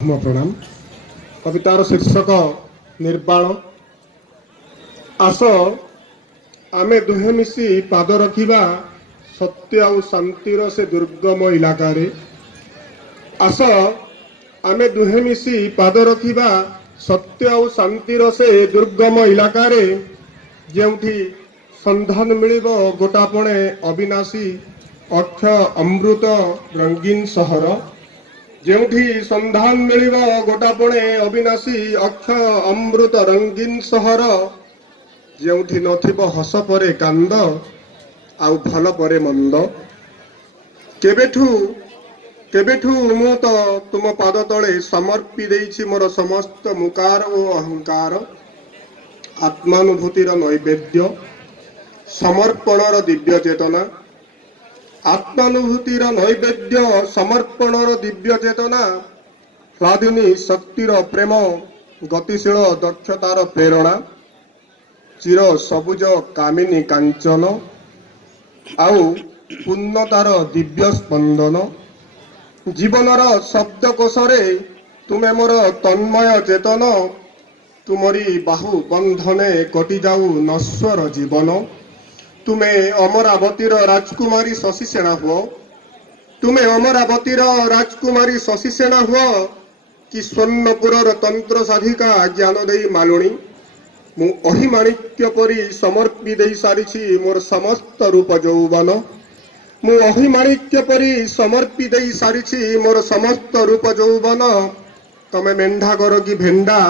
प्रणाम। कवितार शीर्षक निर्बाण। आस आमे दुहे मिसी पाद रखिबा सत्य और शांतिर से दुर्गम इलाकारे। आस आमे दुहे मिसी पाद रखिबा सत्य और शांतिर से दुर्गम इलाकारे, जेउठी संधान मिलिबो गोटापणे अविनाशी अक्षय अमृत रंगीन सहर। जेउठी संधान मिलिबो गोटापणे अविनाशी अक्षय अमृत रंगीन सहर। जेउठी नथिबो हस परे कांद आउ भल परे मंद। केबेठू केबेठू मु तो तुम पाद तले समर्पी देइछि मोर समस्त मुकार ओ अहंकार। आत्मानुभूतिर नैवेद्य समर्पणर दिव्य चेतना। आत्मानुभूतिर नैवेद्य समर्पणर दिव्य चेतना। स्वादिनी शक्तिर प्रेम गतिशील दक्षतार प्रेरणा। चिर सबुज कामिनी कांचन आउ पूर्णतार दिव्य स्पंदन। जीवनर शब्दकोशरे तुमे मोर तन्मय चेतन। तुमरी बाहु बंधने कटि जाऊ नश्वर जीवन। तुमे अमरावतीर राजकुमारी शशि सेना हुओ। तुमे अमरावतीर राजकुमारी शशि सेना हुओ कि स्वर्णपुरर तंत्र साधिका ज्ञान देई मालुणी। मु अहिमाणिक्य परी समर्पी देई सारिछि मोर समस्त रूप यौवन। मु अहिमाणिक्य परी समर्पी देई सारिछि मोर समस्त रूप यौवन। तमे मेंढा कर कि भेंडा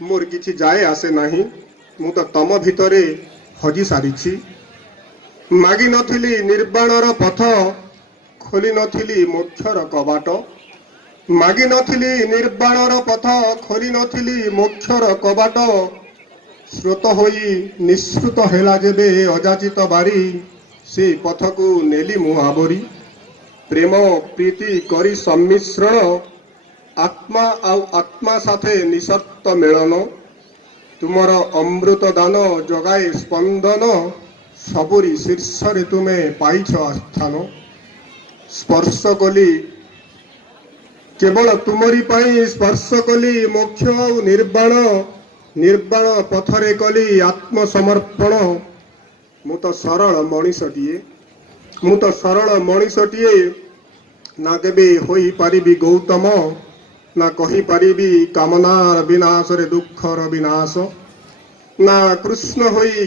मोर किछि जाए आसे नाही। मु तो तम भितरे हजी सारिछि। मागी नथिली निर्बाणर पथ खोली नथिली मोक्षर कबाट। मागी नथिली निर्बाणर पथ खोली नथिली मोक्षर कबाट। स्रोत होई निःसृत हेला जेबे अजाचित बारी, से पथकू नेली मु आवरी। प्रेम प्रीति करी सम्मिश्रण आत्मा आउ आत्मा साथे निसर्त मिलन। तुमर अमृत दान जगाए स्पंदन। सबुरी शीर्षरे तुमे पाइछ आस्थान। स्पर्श कली केवल तुमरी पाई स्पर्श कली मोक्ष और निर्बाण। निर्बाण पथरे कली आत्मसमर्पण। मु तो सरल मनीषटिए। मु तो सरल मनीषटिए। ना केबे होई पारिबी गौतम, ना कही पारिबी कामनार विनाश रे दुखर विनाश। ना कृष्ण होई